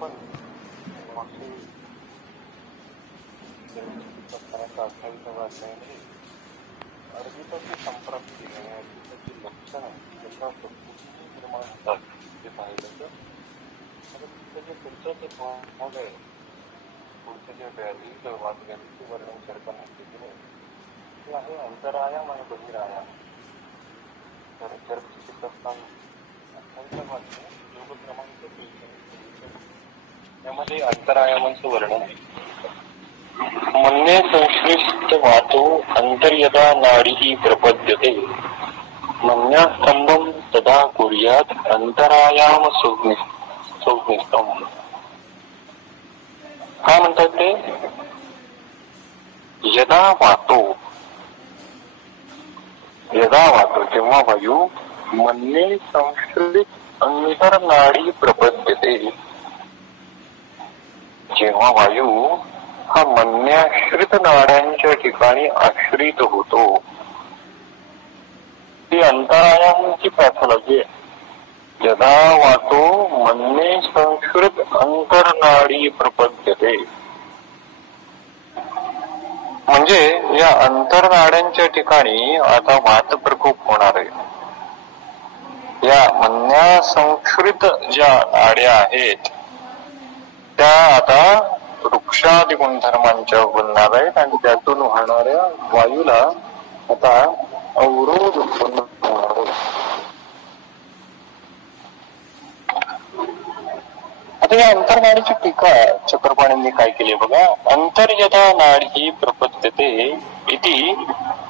पण मागची 28वा अध्यायामध्ये अर्जिताची संप्राप्ती आणि अर्जिताची लक्षणं कशा पद्धतीने निर्माण होतात ते पाहिलं तर त्याचे पुढचं जे भाग आहे, पुढचं जे व्याधीचं वर्णन करताना केलेलं आहे ते आहे अंतरायाम आणि बहिरायाम. तर चर्चेत असताना 28वा अध्याय योग क्रमांक 3 यामध्ये अंतरायामांचं वर्णन आहे. मन्ये संश्लिष्ट वातो अंतर्यदा नाडी प्रपद्यते मन्यास्तंभम तदा कुर्यात अंतरायाम संज्ञिष्टम. काय म्हणतात ते? यदा वातो जेव्हा वायू मन्ये संश्लिष्ट अंतरनाडी प्रपद्यते, जेव्हा वायू हा मन्याश्रित नाड्यांच्या ठिकाणी आश्रित होतो, ती अंतरायामांची पॅथॉलॉजी आहे. यदा वातो मन्ये संश्रित अंतरनाडी प्रपद्यते, म्हणजे या अंतरनाड्यांच्या ठिकाणी आता वात प्रकोप होणार आहे. या मन्या संश्रित ज्या नाड्या आहेत त्या आता वृक्षादी गुणधर्मांच्या बनणार आहेत आणि त्यातून वाहणाऱ्या वायूला आता अवरोध उत्पन्न होणार आहे. आता या अंतरनाडीची टीका चक्रपाणींनी काय केली बघा. अंतर्यदा नाडी प्रपद्यते इति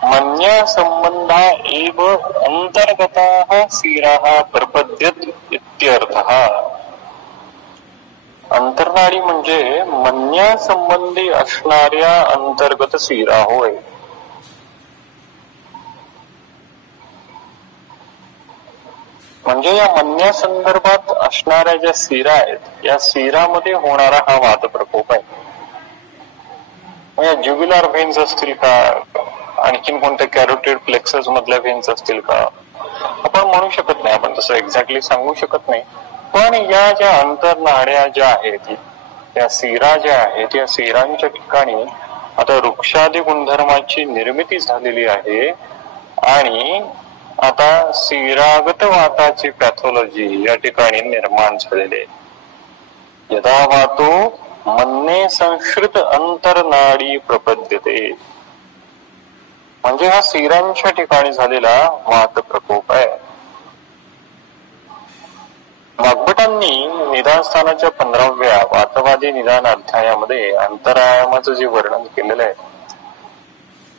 मन्या संबंधा एव अंतर्गताः शिराः प्रपद्यत इत्यर्थः. अंतरनाडी म्हणजे मन्या संबंधी असणाऱ्या अंतर्गत शिरा होय. म्हणजे या मन्या संदर्भात असणाऱ्या ज्या शिरा आहेत या शिरामध्ये होणारा हा वात प्रकोप आहे. म्हणजे ज्युग्युलर व्हेन्स असतील का, आणखीन कोणत्या कॅरोटिड प्लेक्सस मधल्या व्हेन्स असतील का, आपण म्हणू शकत नाही, आपण तसं एक्झॅक्टली सांगू शकत नाही. पण या ज्या अंतरनाड्या ज्या आहेत त्या शिरा ज्या आहेत या शिरांच्या ठिकाणी आता वृक्षादी गुणधर्माची निर्मिती झालेली आहे आणि आता शिरागत वाताची पॅथॉलॉजी या ठिकाणी निर्माण झालेली आहे. यदा वातो मन्ये संश्रित अंतरनाडी प्रपद्यते, म्हणजे हा शिरांच्या ठिकाणी झालेला वात प्रकोप आहे. वाग्भटांनी निदानस्थानाच्या 15व्या वातवादी निदान अध्यायामध्ये अंतरायामाचं जे वर्णन केलेलं आहे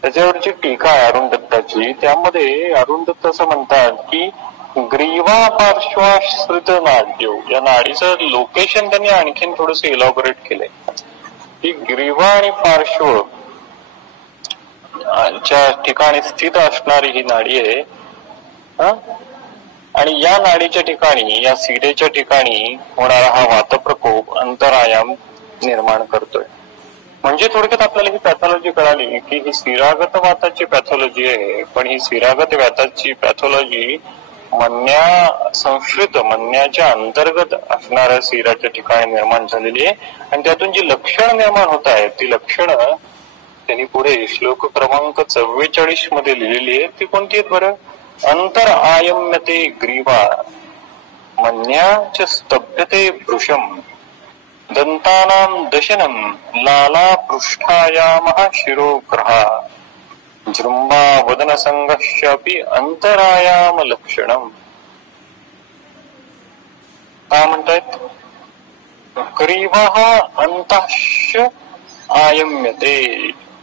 त्याच्यावरची टीका आहे अरुण दत्ताची. त्यामध्ये अरुण दत्त असं म्हणतात की ग्रीवा पार्श्वाश्रित नाड्यो, या नाडीचं लोकेशन त्यांनी आणखीन थोडस इलॉबरेट केलंय की ग्रीवा आणि पार्श्व च्या ठिकाणी स्थित असणारी ही नाडी आहे आणि या नाडीच्या ठिकाणी या शिरेच्या ठिकाणी होणारा हा वातप्रकोप अंतरायाम निर्माण करतोय. म्हणजे थोडक्यात आपल्याला ही पॅथॉलॉजी कळाली की ही शिरागत वाताची पॅथॉलॉजी आहे, पण ही शिरागत वाताची पॅथॉलॉजी मन्या संश्रित मन्याच्या अंतर्गत असणाऱ्या शिराच्या ठिकाणी निर्माण झालेली आहे आणि त्यातून जी लक्षणं निर्माण होत आहेत ती लक्षणं त्यांनी पुढे श्लोक क्रमांक 44 मध्ये लिहिलेली आहे. ती कोणती आहेत बरं? अंतर आयम्यते ग्रीवा मन्याच स्तभ्यते वृषम दंतानां दशनम लाला पृष्ठायामः शिरोग्रहा जृंभा वदन संघर्षापि अंतरायाम लक्षणम. काय म्हणतायत? ग्रीवा अंतःश आयम्यते,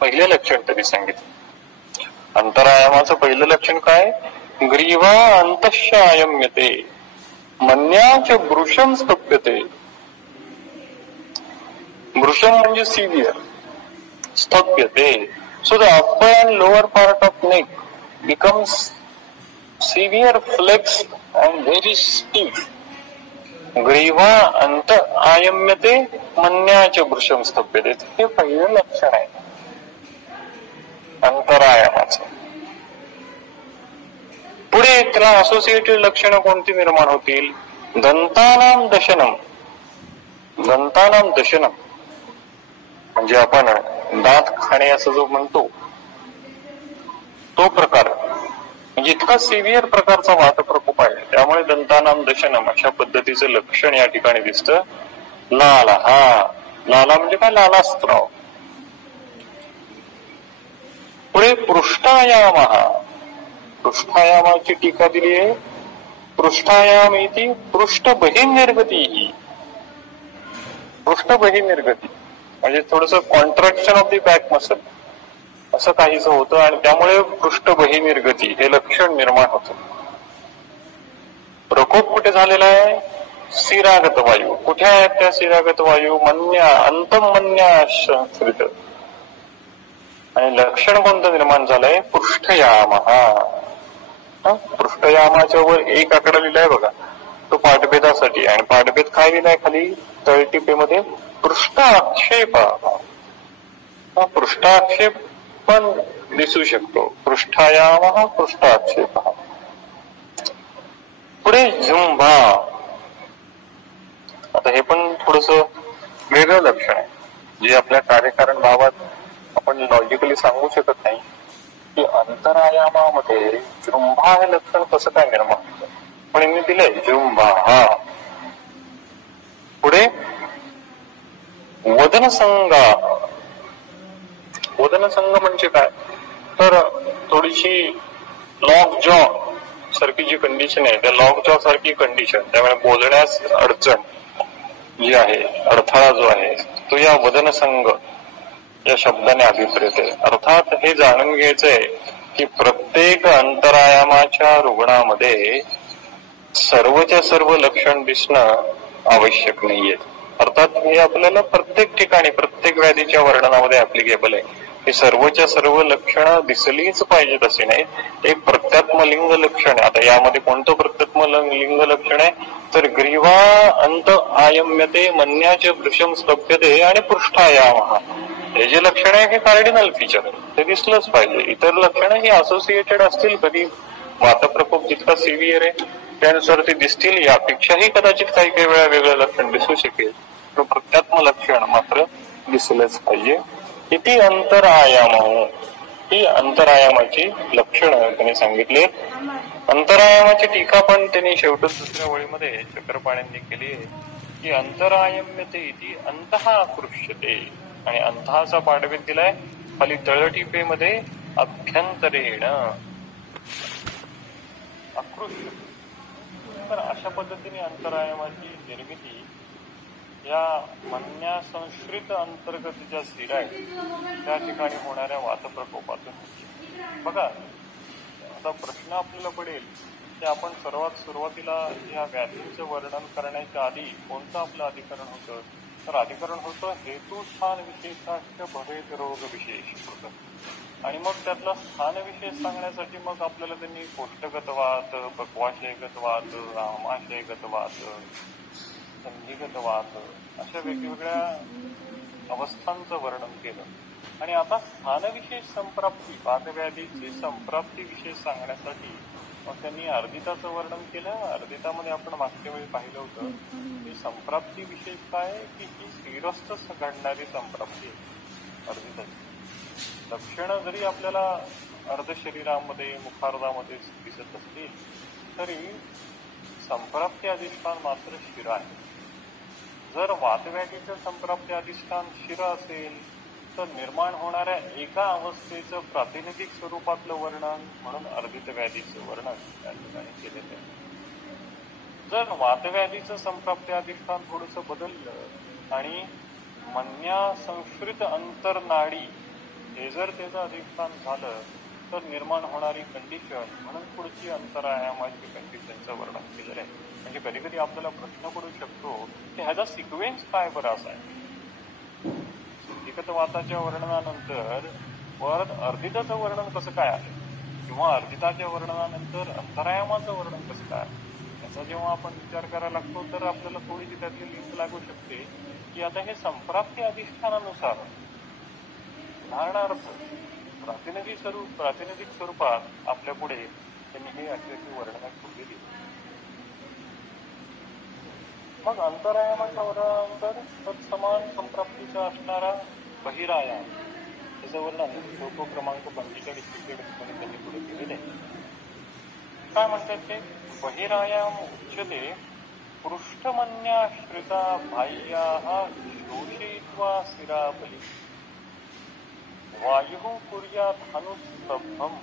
पहिले लक्षण तरी सांगितलं. अंतरायामाचं पहिलं लक्षण काय? ग्रीवा अंतःश आयम्यते मन्याच वृषम स्तभ्यते. वृषम म्हणजे severe, स्तभ्यते. So the upper and lower part of neck becomes severe flexed and very stiff. ग्रीवा अंत आयम्यते मन्याच वृषम स्तभ्यते. हे पहिलं लक्षण आहे अंतरायामाचं. पुढे त्याला असोसिएटेड लक्षणं कोणती निर्माण होतील? दंतानां दशनम, दंतानाम दशनम म्हणजे आपण दात खाणे असं जो म्हणतो तो प्रकार म्हणजे इतका सिव्हिअर प्रकारचा वात प्रकोप आहे. त्यामुळे दंतानाम दशनम अशा पद्धतीचं लक्षण या ठिकाणी दिसतं. लाला लाला म्हणजे काय? लालास्त्राव. पुढे पृष्ठायाम पृष्ठायामाची टीका दिली आहे. पृष्ठायाम इति पृष्ठ बहिर्निर्गती पृष्ठ बहिर्निर्गती म्हणजे थोडस contraction of the back muscle असं काहीच होतं आणि त्यामुळे पृष्ठ बहिर्निर्गती हे लक्षण निर्माण होतं. प्रकोप कुठे झालेला आहे? शिरागत वायू. कुठे आहेत त्या शिरागत वायू? मन्या अंतमन्याश्रित. आणि लक्षण कोणतं निर्माण झालंय? पृष्ठयाम. पृष्ठयामाच्या वर एक आकडा लिहिलाय बघा, तो पाठभेदासाठी. आणि पाठभेद काय लिहिलाय खाली तळटीपेमध्ये? पृष्ठाक्षेप. पृष्ठाक्षेप पण दिसू शकतो. पृष्ठायाम पृष्ठाक्षेप. पुढे झुंबा. आता हे पण थोडस वेगळं लक्षण आहे, जे आपल्या कार्यकारण भावात आपण लॉजिकली सांगू शकत नाही की अंतरायामामध्ये जृंभा हे लक्षण कसं काय निर्माण होतं, पण यांनी दिलंय जृंभा. पुढे वदनसंगा. वदनसंग म्हणजे काय? तर थोडीशी लॉक जॉ सारखी जी कंडिशन आहे, त्या लॉक जॉ सारखी कंडिशन, त्यामुळे बोलण्यास अडचण जी आहे, अडथळा जो आहे तो या वदनसंग या शब्दाने अभिप्रेत आहे. अर्थात हे जाणून घ्यायचंय की प्रत्येक अंतरायामाच्या रुग्णामध्ये सर्वच्या सर्व लक्षण दिसणं आवश्यक नाहीये. अर्थात हे आपल्याला प्रत्येक ठिकाणी प्रत्येक व्याधीच्या वर्णनामध्ये ऍप्लिकेबल आहे. हे सर्वच्या सर्व लक्षणं दिसलीच पाहिजेत असे नाही. एक प्रत्यात्म लिंग लक्षण आहे. आता यामध्ये कोणतं प्रत्यात्म लिंग लक्षण आहे? तर ग्रीवा अंत आयम्यते मन्याचे वृषम स्तभ्यते आणि पृष्ठायाम. हे जे लक्षण आहे हे कार्डिनल फीचर आहे, ते दिसलंच पाहिजे. इतर लक्षणं ही असोसिएटेड असतील, कधी वातप्रकोप जितका सिव्हिअर आहे त्यानुसार ते दिसतील, यापेक्षाही कदाचित काही काही वेळा वेगळं लक्षण दिसू शकेल, पण प्रत्यात्म लक्षण मात्र दिसलंच पाहिजे. किती अंतरायाम, ही अंतरायामाची लक्षणं त्यांनी सांगितले. अंतरायामाची टीका पण त्यांनी शेवटच दुसऱ्या वळीमध्ये चक्रपाण्यांनी केली आहे की अंतरायम्यते इति अंतः आकृष्यते. आणि अंतहाचा पाठभेद दिलाय खाली तळटीपेमध्ये अभ्यंतरेण आकृष्यते. तर अशा पद्धतीने अंतरायामाची निर्मिती या मन्यासंश्रित अंतर्गत ज्या शिरा आहेत त्या ठिकाणी होणाऱ्या वातप्रकोपातून होती. बघा, आता प्रश्न आपल्याला पडेल की आपण सर्वात सुरुवातीला या व्याधींचं वर्णन करण्याच्या आधी कोणतं आपलं अधिकरण होतं? तर अधिकरण होतं हेतू स्थान विशेषाख्य भवेद रोग विशेष होतं. आणि मग त्यातला स्थान विशेष सांगण्यासाठी मग आपल्याला त्यांनी कोष्ठगत वात, पक्वाशयगत वात, आमाशयगत वात, संधिगत वात अशा वेगवेगळ्या अवस्थांचं वर्णन केलं. आणि आता स्थानविशेष संप्राप्ती, वातव्याधीची संप्राप्ती विशेष सांगण्यासाठी मग त्यांनी अर्दिताचं वर्णन केलं. अर्दितामध्ये आपण मागच्या वेळी पाहिलं होतं की संप्राप्ती विशेष काय की ही शिरस्थ घडणारी संप्राप्ती अर्दिताची. लक्षणं जरी आपल्याला अर्ध शरीरामध्ये मुखार्धामध्ये दिसत असतील तरी संप्राप्ती अधिष्ठान मात्र शिरा आहे. जर वातव्याधीचं संप्राप्ती अधिष्ठान शिरा असेल तर निर्माण होणाऱ्या एका अवस्थेचं प्रातिनिधिक स्वरूपातलं वर्णन म्हणून अर्धित व्याधीचं वर्णन त्या ठिकाणी केलेलं आहे. जर वातव्याधीचं संप्राप्ती अधिष्ठान थोडंसं बदललं आणि मन्या संश्रित अंतरनाडी हे जर त्याचं अधिष्ठान झालं तर निर्माण होणारी कंडिशन म्हणून पुढची अंतरायामाची कंडिशनचं वर्णन केलेलं आहे. म्हणजे कधी कधी आपल्याला प्रश्न पडू शकतो की ह्याचा सिक्वेन्स काय बरं असाय. वाताच्या वर्णनानंतर परत अर्धिताचं वर्णन कसं काय आहे किंवा अर्धिताच्या वर्णनानंतर अंतरायामाचं वर्णन कसं काय आहे याचा जेव्हा आपण विचार करायला लागतो तर आपल्याला थोडीशी त्यातली लिंक लागू शकते की आता हे संप्राप्ती अधिष्ठानानुसार उदाहरणार्थ प्रातिनिधिक स्वरूपात आपल्या पुढे त्यांनी हे अशी वर्णनं ठेवलेली. मग अंतरायामाच्या वर्णनानंतर तत्समान संप्राप्तीचा असणारा बहिरायाम त्याचं वर्णन श्लोक क्रमांक 45 त्यांनी पुढे केलेले आहे. काय म्हणतात ते? बहिरायाम उच्यते पृष्ठमन्याश्रिता बाह्याः शोषयित्वा शिराबली वायुः कुर्यात् अनुस्तब्धम्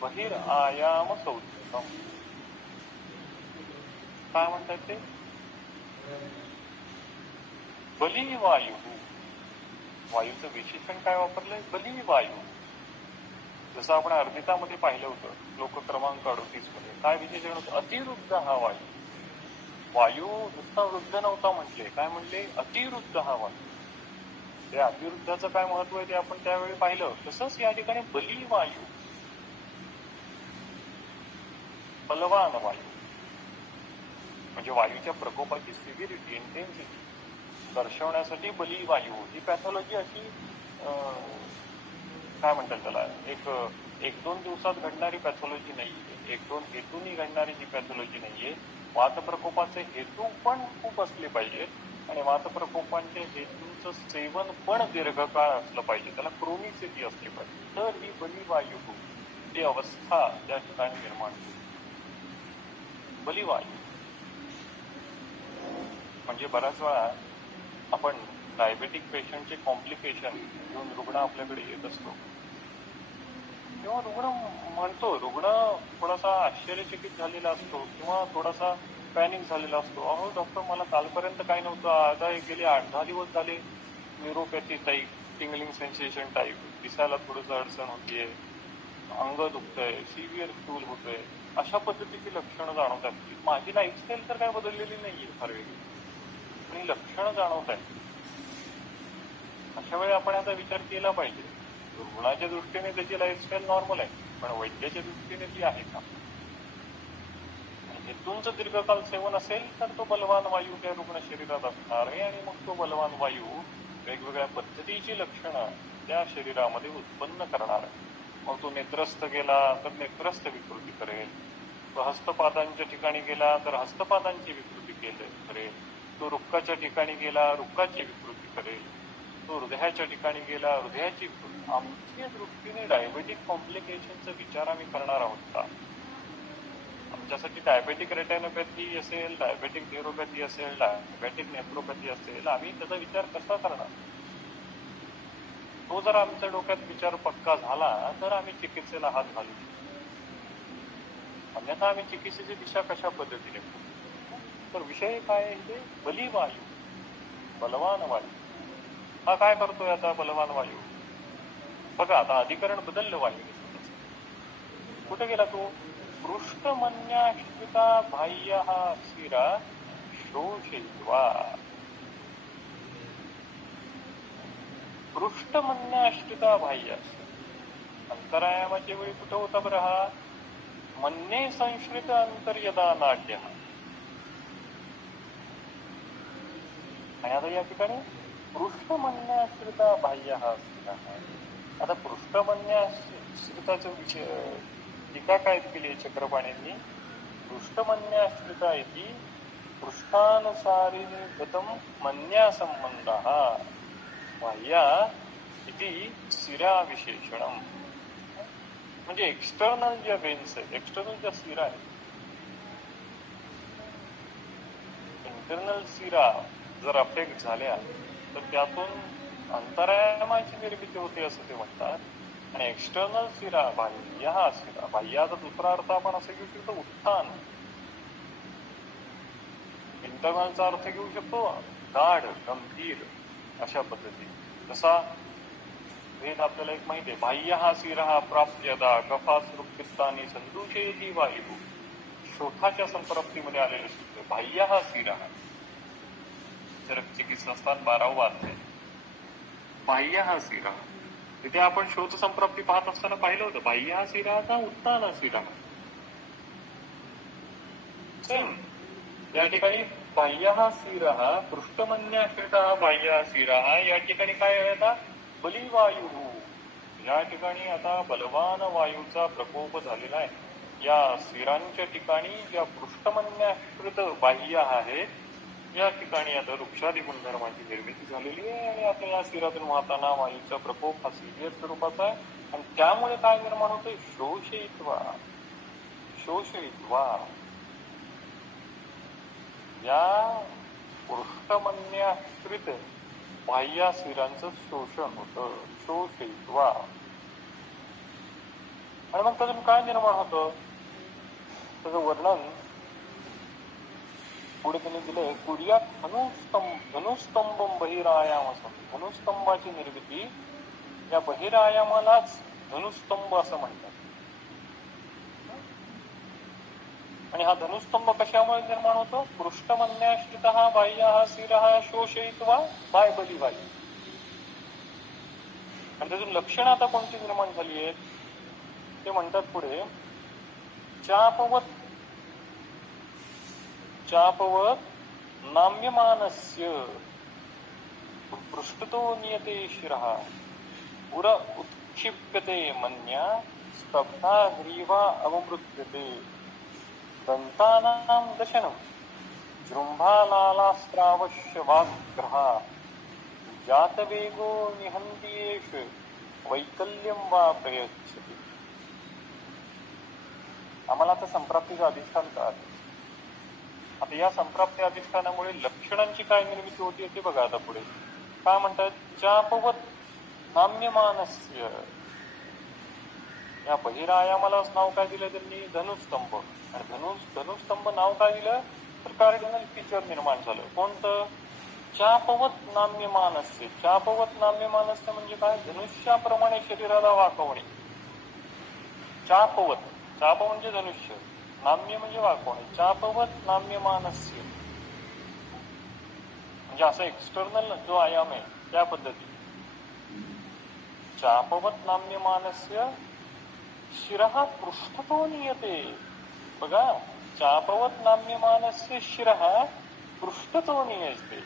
बहिरायाम सौचितम्. काय म्हणतात ते? बली वायू, वायूचं विशेषण काय वापरलंय? बली वायू. जसं आपण अर्धितामध्ये पाहिलं होतं श्लोक क्रमांक 38 मध्ये काय विशेषण होतं? अतिरुद्ध हा वायू. वायू नुसता वृद्ध नव्हता म्हटले, काय म्हणले? अतिरुद्ध हा वायू. त्या अतिरुद्धाचं काय महत्व आहे ते आपण त्यावेळी पाहिलं. तसंच या ठिकाणी बली वायू, बलवान वायू म्हणजे वायूच्या प्रकोपाची सिव्हिरिटी, इंटेन्सिटी दर्शवण्यासाठी बली वायू. ही पॅथॉलॉजी अशी काय म्हणतात त्याला, एक दोन दिवसात घडणारी पॅथॉलॉजी नाहीये, एक दोन हेतूनी घडणारी ही पॅथॉलॉजी नाहीये. वात प्रकोपाचे हेतू पण खूप असले पाहिजेत आणि वात प्रकोपांच्या हेतूंचं सेवन पण दीर्घकाळ असलं पाहिजे, त्याला क्रोनिसिटी असली पाहिजे, तर ही बली वायू ही अवस्था त्या ठिकाणी निर्माण होईल. बली वायू म्हणजे बऱ्याच वेळा आपण डायबेटिक पेशंटचे कॉम्प्लिकेशन घेऊन रुग्ण आपल्याकडे येत असतो तेव्हा रुग्ण म्हणतो, रुग्ण थोडासा आश्चर्यचकित झालेला असतो किंवा थोडासा पॅनिक झालेला असतो. अहो डॉक्टर, मला कालपर्यंत काय नव्हतं, आता गेले 8-10 दिवस झाले neuropathy type, tingling sensation type, दिसायला थोडंसं अडचण होतीये, अंग दुखतंय, सिव्हिअर स्टूल होतोय, अशा पद्धतीची लक्षणं जाणवतात. माझी लाईफस्टाईल तर काय बदललेली नाहीये फार वेगळी, पण लक्षणं जाणवत आहेत. अशा वेळी आपण याचा विचार केला पाहिजे. रुग्णाच्या दृष्टीने त्याची लाईफस्टाईल नॉर्मल आहे, पण वैद्याच्या दृष्टीने ती आहे का? हेतूंचं दीर्घकाल सेवन असेल तर तो बलवान वायू त्या रुग्ण शरीरात असणार आहे आणि मग तो बलवान वायू वेगवेगळ्या पद्धतीची लक्षणं त्या शरीरामध्ये उत्पन्न करणार आहे. मग तो नेत्रस्थ गेला तर नेत्रस्थ विकृती करेल, तो हस्तपादांच्या ठिकाणी गेला तर हस्तपादांची विकृती करेल, तो रुक्काच्या ठिकाणी गेला रुक्काची विकृती करेल, तो हृदयाच्या ठिकाणी गेला हृदयाची विकृती. आमच्या दृष्टीने डायबेटिक कॉम्प्लिकेशनचा विचार आम्ही करणार आहोत का? आमच्यासाठी डायबेटिक रेटिनोपॅथी असेल, डायबेटिक न्यूरोपॅथी असेल, डायबेटिक नेफ्रोपॅथी असेल, आम्ही त्याचा विचार कसा करणार? तो जर आमच्या डोक्यात विचार पक्का झाला तर आम्ही चिकित्सेला हात घालू शकतो. अन्यथा आम्ही चिकित्सेची दिशा कशा पद्धतीने करू? तर विषय काय आहे? बली वायू, बलवान वायू. हा काय करतोय आता बलवान वायू? बघा आता अधिकरण बदललं वायू. कुठे गेला तो? पृष्ठमन्याश्रिता बाह्यः शिरा शोषयित्वा. पृष्ठमन्याश्रिता बाह्य अंतरायामाच्या वेळी कुठं होता बरं हा? मन्ये संश्रित अंतर्यदा नाट्य. आणि आता या ठिकाणी पृष्ठमन्याश्रिता बाह्यः शिरा. आता पृष्ठमन्याश्रिताचा विषय टीका काय केली चक्रपाणींनी? पृष्ठमन्याश्रिता इति पृष्ठानुसारिणी गतम मन्या संबंधः बाह्या इति शिरा विशेषणम. म्हणजे एक्सटर्नल ज्या वेन्स आहेत, एक्सटर्नल ज्या शिरा आहेत, इंटरनल शिरा जर अफेक्ट झाल्या तर त्यातून अंतरायामाची निर्मिती होते असं ते म्हणतात. आणि एक्सटर्नल शिरा बाह्य हा शिरा, बाह्याचा दुसरा अर्थ आपण असं घेऊ शकतो उत्थान. इंटरनलचा अर्थ घेऊ शकतो गाढ, गंभीर अशा पद्धती. जसा वेद आपल्याला एक माहिती आहे, बाह्य हा शिरा प्राप्यदा कफासृपित्तानी संदूषयती वायू. शोथाच्या संप्राप्तीमध्ये आलेले सूत्र बाह्य हा शिरा. चिकित्सास्थान 12वा अध्याय. बाह्य हा शिरा, तिथे आपण शोध संप्राप्ती पाहत असताना पाहिलं होतं बाह्य हा शिरा का उत्तान हा शिरा. या ठिकाणी बाह्य हा शिरा, पृष्ठमन्याश्रिता बाह्य हा शिरा, या ठिकाणी काय आहे आता? बलिवायू. या ठिकाणी आता बलवान वायूचा प्रकोप झालेला आहे. या शिरांच्या ठिकाणी ज्या पृष्ठमन्याश्रित बाह्य आहेत या ठिकाणी आता वृक्षादी गुणधर्माची निर्मिती झालेली आहे आणि आता या स्थिरातून वाहताना वायूचा प्रकोप हा सिव्हिअर स्वरूपाचा आहे आणि त्यामुळे काय निर्माण होतं? शोषयित्वा या पृष्ठमन्याश्रित बाह्याशिरांचं शोषण होतं. शोषयित्वा आणि मग त्यातून काय निर्माण होतं? त्याचं वर्णन पुढे त्यांनी दिलंय. कुर्यात धनुस्तंभम बहिरायामसं. धनुस्तंभाची निर्मिती या बहिरायामालाच धनुस्तंभ असं म्हणतात. आणि हा धनुस्तंभ कशामुळे निर्माण होतो? पृष्ठमन्याश्रित बाह्य शिर शोषयित्वा बाय बलिवायू. आणि त्यातून लक्षण आता कोणती निर्माण झाली आहेत ते म्हणतात पुढे. चापवत नाम्यमानस्य पृष्ठतो नियते शिरः उर उत्क्षिप्यते मन्या स्तब्धा ग्रीवा अवमृत्यते दंतानां दशनम् जृंभालालास्त्रावश्य वाग्रहा जातवेगो निहन्त्येष वैकल्यं वा प्रयच्छति. आम्हाला आता संप्राप्तीचं अधिष्ठान कळालं. आता या संप्राप्ती अधिष्ठानामुळे लक्षणांची काय निर्मिती होती ते बघा. आता पुढे काय म्हणतात? चापवत नाम्यमानस्य. या बहिरायामालाच नाव काय दिलं त्यांनी? धनुस्तंभ. आणि धनुस्तंभ नाव काय दिलं तर कार्डिनल फीचर निर्माण झालं. कोणतं? चापवत नाम्यमानस्य. चापवत नाम्यमानस्य म्हणजे काय? धनुष्याप्रमाणे शरीराला वाकवणे. चापवत, चाप म्हणजे धनुष्य, नाम्य म्हणजे वाकवणे. चापवत नाम्यमानस्य म्हणजे असं एक्सटर्नल जो आयाम आहे त्या पद्धती. चापवत नाम्यमानस्य शिरः पृष्ठतो नियते. बघा, चापवत नाम्यमानस्य शिरः पृष्ठतो नियते.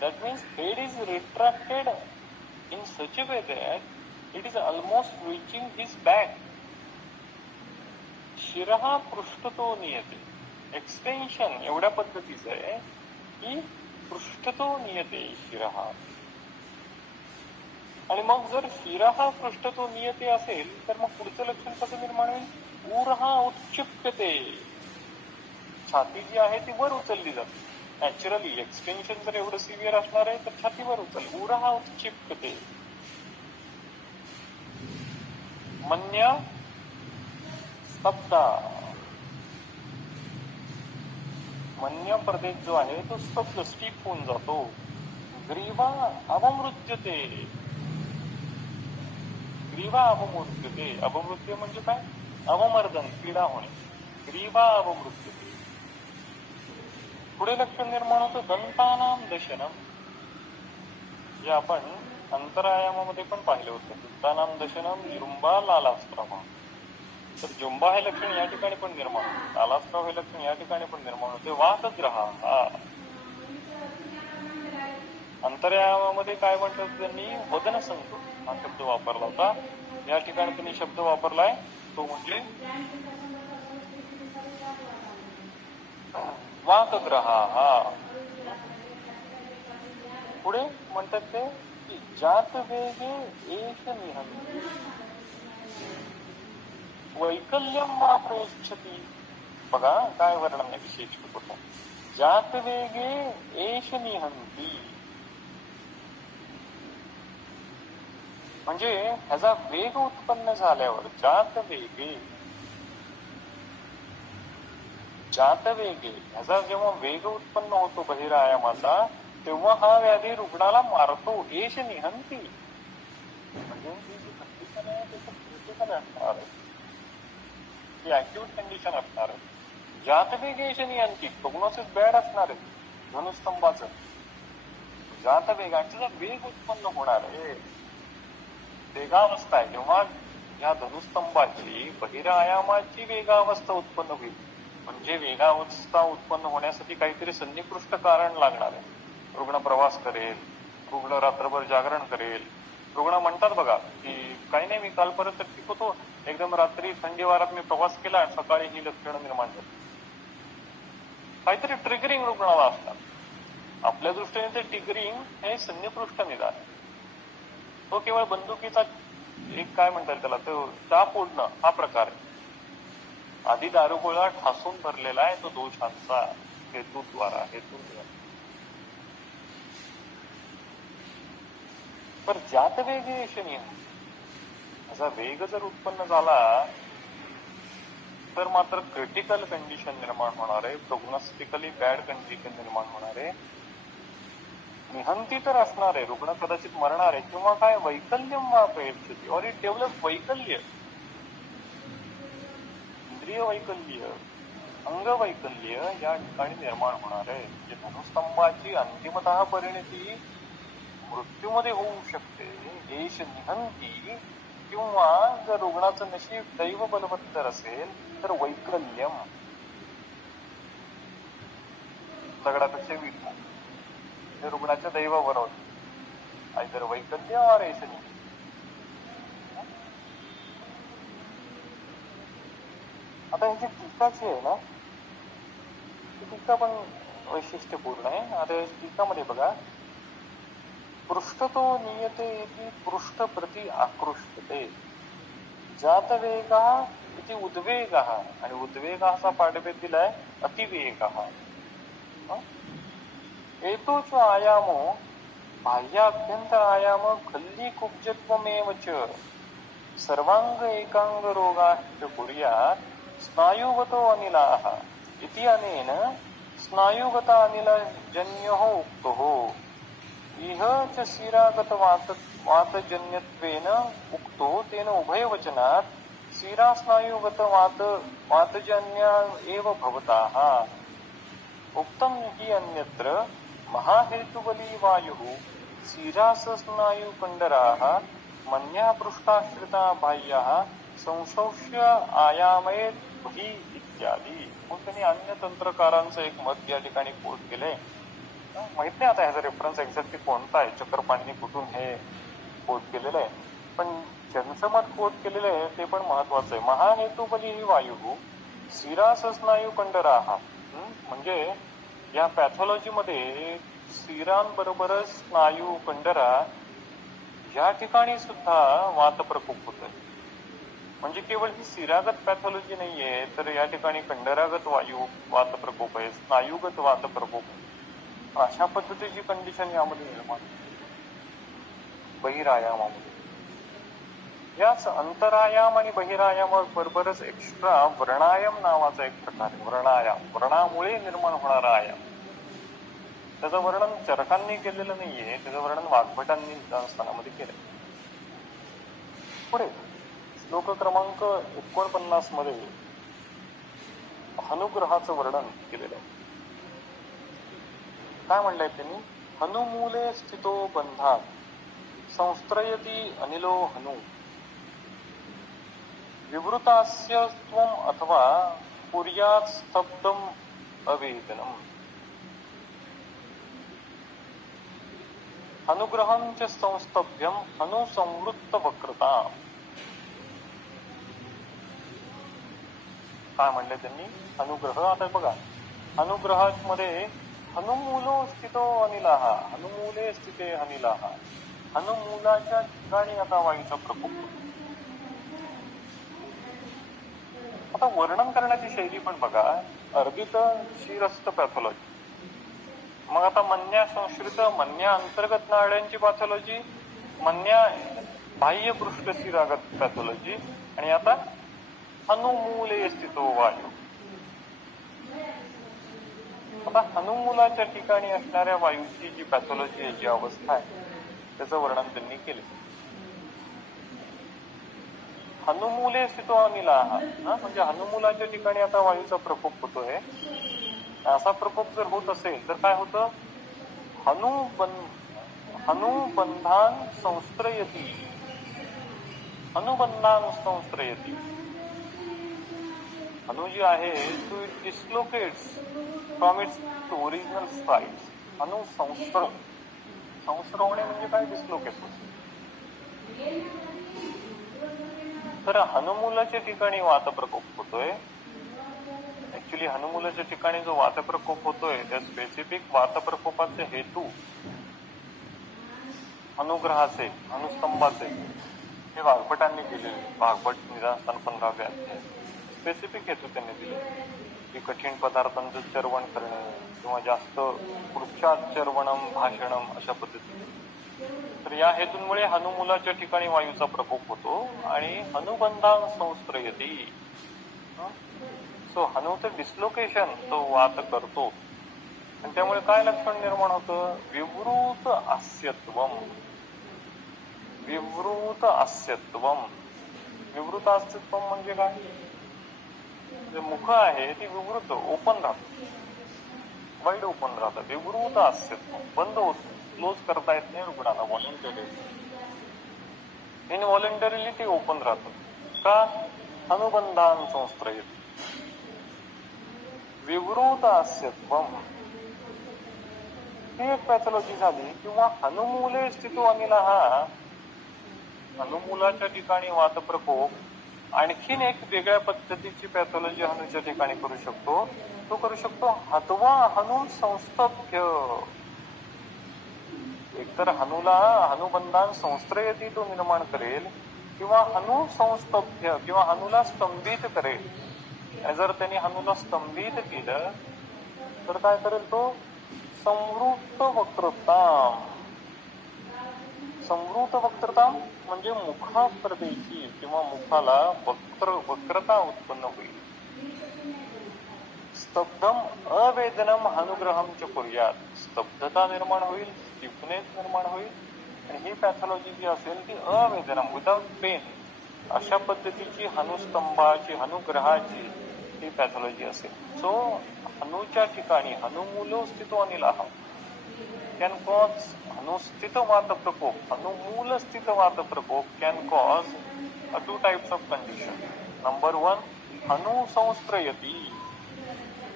That means head is retracted in such a way that it is almost reaching his back. शिरः पृष्ठतो नियते. एक्सटेन्शन एवढ्या पद्धतीचं आहे की पृष्ठतो नियते शिरः. आणि मग जर शिरः पृष्ठतो नियते असेल तर मग पुढचं लक्षण कसं निर्माण होईल? उरः उत्क्षिप्यते. छाती जी आहे ती वर उचलली जाते. नॅचरली एक्सटेन्शन जर एवढं सिव्हिअर असणार आहे तर छातीवर उचल. उरः उत्क्षिप्यते. मन्या स्तब्धा. मन्य प्रदेश जो आहे तो स्तब्ध स्टीप होऊन जातो. ग्रीवा अवमृत्यते. ग्रीवा अवमृत्यते. अवमृत्य म्हणजे काय? अवमर्दन, पीडा होणे. ग्रीवा अवमृत्यते. पुढे लक्षण निर्माण होतं दंतानां दशनम. जे आपण अंतरायामामध्ये पण पाहिलं होतं. दंतानां दशनम जृंभा लालास्त्राव. तर जुंबा हे लक्षण या ठिकाणी पण निर्माण होते. लालास्त्राव हे लक्षण या ठिकाणी पण निर्माण होते. वातग्रहा. अंतरायामामध्ये काय म्हणतात त्यांनी? वदन संतो हा शब्द वापरला होता. या ठिकाणी त्यांनी शब्द वापरलाय तो म्हणजे वाकग्रहा. पुढे म्हणतात ते की जात वेगे एष निहंती वैकल्यम वा प्रयच्छति. बघा काय वर्णन आहे विशेष होतं. जात वेगे एष निहंती म्हणजे ह्याचा वेग उत्पन्न झाल्यावर जात वेगे. जात वेगे ह्याचा जेव्हा वेग उत्पन्न होतो बहिरायामाचा तेव्हा हा व्याधी रुग्णाला मारतो. एष निहंती म्हणजे ही जी कंडिशन आहे त्याचं क्रिटिकल असणार आहे. ती ऍक्यूट कंडिशन असणार आहे. जातवेग एष निहंती. प्रोग्नोसिस बॅड असणार आहे धनुस्तंभाचं. जातवेगांचा वेग उत्पन्न होणार आहे. वेगावस्था आहे जेव्हा या धनुस्तंभाची बहिरायामाची वेगावस्था उत्पन्न होईल. म्हणजे वेगावस्था उत्पन्न होण्यासाठी काहीतरी सन्निकृष्ट कारण लागणार आहे. रुग्ण प्रवास करेल, रुग्ण रात्रभर जागरण करेल. रुग्ण म्हणतात बघा की काही नाही मी कालपर्यंत ठीक होतो, एकदम रात्री थंडी वारात मी प्रवास केला, सकाळी ही लक्षणं निर्माण झाली. काहीतरी ट्रिगरिंग रुग्णाला असतात. आपल्या दृष्टीने ते ट्रिगरिंग हे सन्निपृष्ठ निदान, तो केवळ बंदुकीचा एक काय म्हणतात त्याला, तो चाप ओढणं हा प्रकार आहे. आधी दारुगोळा ठासून भरलेला आहे तो दोषांचा हेतूद्वारा. पर ज्यात वेग शनी, असा वेग जर उत्पन्न झाला तर मात्र क्रिटिकल कंडिशन निर्माण होणार आहे, प्रोग्नोस्टिकली बॅड कंडिशन निर्माण होणार आहे, निहंती तर असणार आहे, रुग्ण कदाचित मरणार आहे, किंवा काय वैकल्यम वापरते और इट डेव्हलप वैकल्य, इंद्रिय वैकल्य, अंगवैकल्य या ठिकाणी निर्माण होणार आहे. म्हणजे धनुस्तंभाची अंतिमतः परिणती मृत्यूमध्ये होऊ शकते. देश निहंती, किंवा जर रुग्णाचं नशीब दैव बलवत्तर असेल तर वैकल्यम, दगडापेक्षा वीट हे रुग्णाच्या दैवावर होत, आयदर वैकल्य और ऐशनी. आता ह्याची टीकाची आहे ना, टीका पण वैशिष्ट्यपूर्ण आहे. आता टीकामध्ये बघा, पृष्ठतो नियते इति पृष्ठ प्रति आकृष्टते, जात वेगा इति उद्वेगः, आणि उद्वेगाचा पाठभेद दिलाय अतिवेगः. एतोच आयामो बाह्याभ्यंतर आयाम खल्ली कुब्जत्वमेव च सर्वांग एकांग रोगाश्च कुर्यात् स्नायुगतो अनिलाः इति अनेन स्नायुगत अनिलजन्योः उक्तोः इह च शिरागत वातजन्यत्वेन उक्तो तेन उभयवचनात् शिरा स्नायुगत वातजन्या एव भवताः. उक्तम् हि अन्यत्र महाहेतुबली वायुः शिरासस्नायुकण्डराः मन्या पृष्ठाश्रिता बाह्याः संशोष्य आयामे बहि इत्यादी. मग त्यांनी अन्य तंत्रकारांचं एक मत या ठिकाणी कोट केलंय. माहित नाही आता ह्याचा रेफरन्स एक्झॅक्टली कोणता आहे, चक्रपाणीने कुठून हे कोट केलेलं आहे, पण ज्यांचं मत कोट केलेलं आहे ते पण महत्वाचं आहे. महाहेतुबली ही वायू शिरासस्नायू कंडराहा, म्हणजे या पॅथॉलॉजीमध्ये शिरांबरोबरच स्नायू कंडरा या ठिकाणी सुद्धा वात प्रकोप होतोय. म्हणजे केवळ ही शिरागत पॅथॉलॉजी नाहीये, तर या ठिकाणी कंडरागत वात प्रकोप आहे, स्नायुगत वात प्रकोप आहे. अशा पद्धतीची कंडिशन यामध्ये निर्माण बहिरायामामध्ये. याच अंतरायाम आणि बहिरायाम बरोबरच एक्स्ट्रा व्रणायाम नावाचा एक प्रकार आहे. व्रणायाम, व्रणामुळे निर्माण होणारा आयाम. त्याचं वर्णन चरकांनी केलेलं नाहीये, त्याचं वर्णन वाग्भटांनी स्थानामध्ये केलंय. पुढे श्लोक क्रमांक 49 मध्ये हनुग्रहाचं वर्णन केलेलं आहे. काय म्हणलंय त्यांनी, हनुमूले स्थितो बंधात संस्त्रयती अनिलो हनु विवृतास्य त्वम अथवा कुर्यात् स्तब्धम अवेदनम. अनुग्रहं च संस्तभ्यम अनुसंवृत्त वक्रता. काय म्हणले त्यांनी, अनुग्रह. आता बघा, अनुग्रहामध्ये हनुमूलो स्थितो अनिलाह, हनुमूले स्थिते अनिलाह, हनुमूलाच्या ठिकाणी आता वायूचा प्रकोप. आता वर्णन करण्याची शैली पण बघा, अर्धित शिरस्थ पॅथॉलॉजी, मग आता मन्या संश्रित मन्या अंतर्गत नाड्यांची पॅथॉलॉजी, मन्या बाह्य पृष्ठ शिरागत पॅथॉलॉजी, आणि आता हनुमूले स्थितो वायू. आता हनुमूलाच्या ठिकाणी असणाऱ्या वायूची जी पॅथॉलॉजी आहे, जी अवस्था आहे, त्याचं वर्णन त्यांनी केले. हनुमूले स्थितो अनिलाह, म्हणजे हनुमूलाच्या ठिकाणी आता वायूचा प्रकोप होतोय. असा प्रकोप जर होत असेल तर काय होतं, हनुबंधान संस्त्रयती, हनुबंधान संस्त्रयती. हनु जी आहे to it dislocates from its original sites. हनु संस्रवणे म्हणजे काय, डिस्लोकेट होते. तर हनुमूलाच्या ठिकाणी वात प्रकोप होतोय. ऍक्च्युली हनुमूलाच्या ठिकाणी जो वातप्रकोप होतोय त्या स्पेसिफिक वातप्रकोपाचे हेतू अनुग्रहाचे, अनुस्तंभाचे हे वाघभटांनी दिले. वाघभट निदानस्थान 15व्या अध्याय स्पेसिफिक हेतू त्यांनी दिले की कठीण पदार्थांचं चर्वण करणे किंवा जास्त वृक्षाचर्वणम भाषणम अशा पद्धतीने. तर या हेतूंमुळे हनुमूलाच्या ठिकाणी वायूचा प्रकोप होतो आणि हनुबंधां संस्त्रयती. सो हनुचं डिस्लोकेशन तो वात करतो आणि त्यामुळे काय लक्षण निर्माण होतं? विवृत अस्यत्वम. विवृत अस्यत्वम. विवृत अस्तित्वम म्हणजे काय? जे मुख आहे ती विवृत ओपन राहत, वाईड ओपन राहतं. विवृत अस्तित्व बंद होत, क्लोज करता येत नाही रुग्णाला व्हॉलंटरी. इनव्हॉलंटरीली ते ओपन राहतं. का? हनुबंधान संस्त्रयत. विवृत अस्यत्वम ही एक पॅथॉलॉजी झाली. किंवा हनुमूले स्थितो अनिलः. हनुमूलाच्या ठिकाणी वातप्रकोप आणखीन एक वेगळ्या पद्धतीची पॅथॉलॉजी हनुच्या ठिकाणी करू शकतो. तो करू शकतो हत्वा हनु संस्तभ्य. एकतर हनुला हनुबंधान संस्त्रयती तो निर्माण करेल किंवा हनु संस्तभ्य किंवा हनुला स्तंभित करेल. जर त्यांनी हनुला स्तंभित केलं तर काय करेल तो? संवृत्त वक्रताम. संवृत वक्रता म्हणजे मुखाप्रदेशी किंवा मुखाला वक्रता उत्पन्न होईल. स्तब्धम अवेदनम अनुग्रहम च कुर्यात. स्तब्धता निर्माण होईल, स्टिफनेस निर्माण होईल आणि ही पॅथॉलॉजी जी असेल ती अवेदनम विदाउट पेन अशा पद्धतीची हनुस्तंभाची हनुग्रहाची ही पॅथॉलॉजी असेल. सो हनुच्या ठिकाणी हनुमूलो स्थितो अनिलः can cause अनुस्थित वात प्रकोप. हनुमूल स्थित वात प्रकोप can cause two types of condition. Number 1, हनु संस्त्रयती.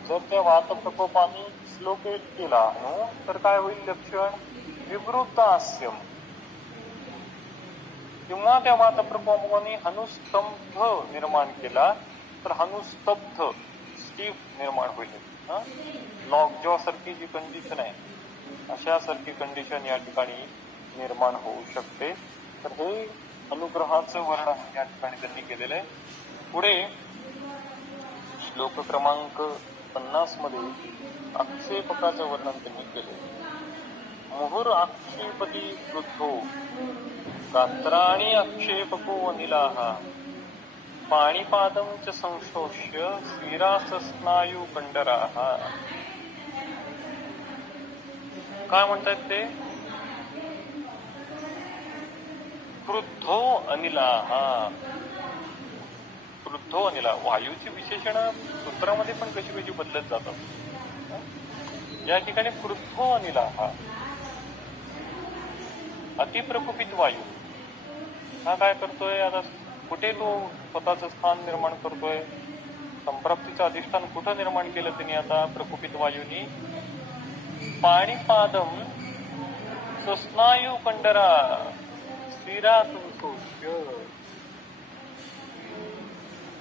जर त्या वात प्रकोपाने स्लोकेट केला हनु तर काय होईल लक्षण? विवृत हास्यम. किंवा त्या वात प्रकोपाने हनुस्तंभ निर्माण केला तर हनुस्तब्ध स्टीफ निर्माण होईल. लॉकजॉ सारखी जी कंडिशन आहे अशा सारखी कंडिशन या ठिकाणी निर्माण होऊ शकते. तर हे अनुग्रहाचं वर्णन या ठिकाणी त्यांनी केलेलं आहे. पुढे श्लोक क्रमांक 50 मध्ये आक्षेपकाचं वर्णन त्यांनी केले. मुहुर आक्षेपती वृद्धो गात्राणी आक्षेपको अनिलाः पाणिपादं च संशोष्य स्विरासस्नायु कंडराः. काय म्हणतात ते? क्रुद्धो अनिलाः. क्रुद्धो अनिला. वायूची विशेषण सूत्रामध्ये पण कशी कशी बदलत जातात. या ठिकाणी क्रुद्धो अनिलाः अतिप्रकुपित वायू हा काय करतोय? आता कुठे तो स्वतःच स्थान निर्माण करतोय? संप्राप्तीचं अधिष्ठान कुठं निर्माण केलं त्यांनी आता प्रकुपित वायूनी? पाणिपादम स्नायू कंडरा स्थिरा संशोष्य.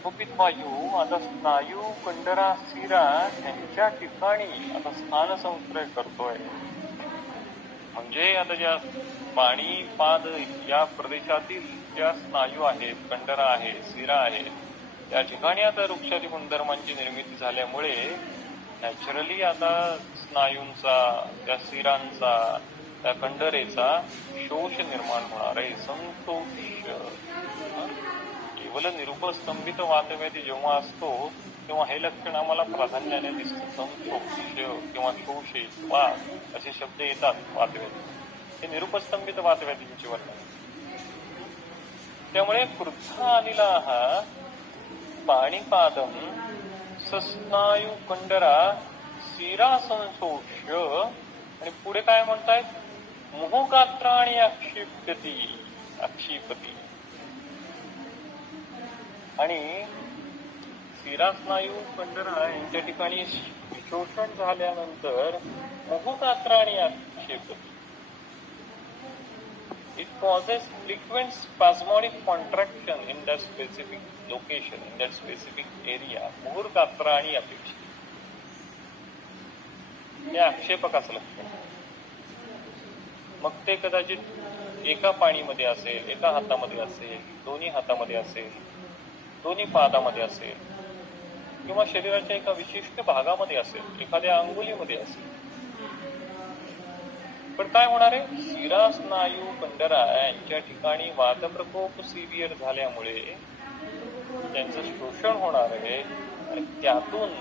कुपित वायू आता स्नायू कंडरा स्थिरा यांच्या ठिकाणी आता स्थान संश्रय करतोय. म्हणजे आता ज्या पाणीपाद या प्रदेशातील ज्या स्नायू आहेत, कंडरा आहे, शिरा आहे, त्या ठिकाणी आता वृक्षादी गुणधर्मांची निर्मिती झाल्यामुळे नॅचरली आता स्नायूंचा, त्या शिरांचा, त्या कंडरेचा शोष निर्माण होणार आहे. संतोष. केवळ निरुपस्तंभित वातव्याधी जेव्हा असतो तेव्हा हे लक्षण आम्हाला प्राधान्याने दिसतं. संतोष किंवा शोषे वा असे शब्द येतात वातव्याधी. हे निरुपस्तंभित वातव्याधींचे वर्णन. त्यामुळे क्रुद्ध अनिलाः पाणिपादम सस्नायू कंडरा शिरा संशोष्य. आणि पुढे काय म्हणतायत? मोहगात्राणी आक्षिपती. आणि शिरास्नायू कंडरा यांच्या ठिकाणी शोषण झाल्यानंतर मोहगात्राणी आक्षेपती. It causes frequent spasmodic contraction in that specific location, in that specific area. मुहूर Katra आणि अपेक्षा हे आक्षेपकाचं लक्षण. मग ते कदाचित एका पाणीमध्ये असेल, एका हातामध्ये असेल, दोन्ही हातामध्ये असेल, दोन्ही पादामध्ये असेल, किंवा शरीराच्या एका विशिष्ट भागामध्ये असेल, एखाद्या अंगुलीमध्ये असेल. पण काय होणार आहे, शिरा स्नायू कंडरा यांच्या ठिकाणी वातप्रकोप सिव्हिअर झाल्यामुळे त्यांचं शोषण होणार आहे आणि त्यातून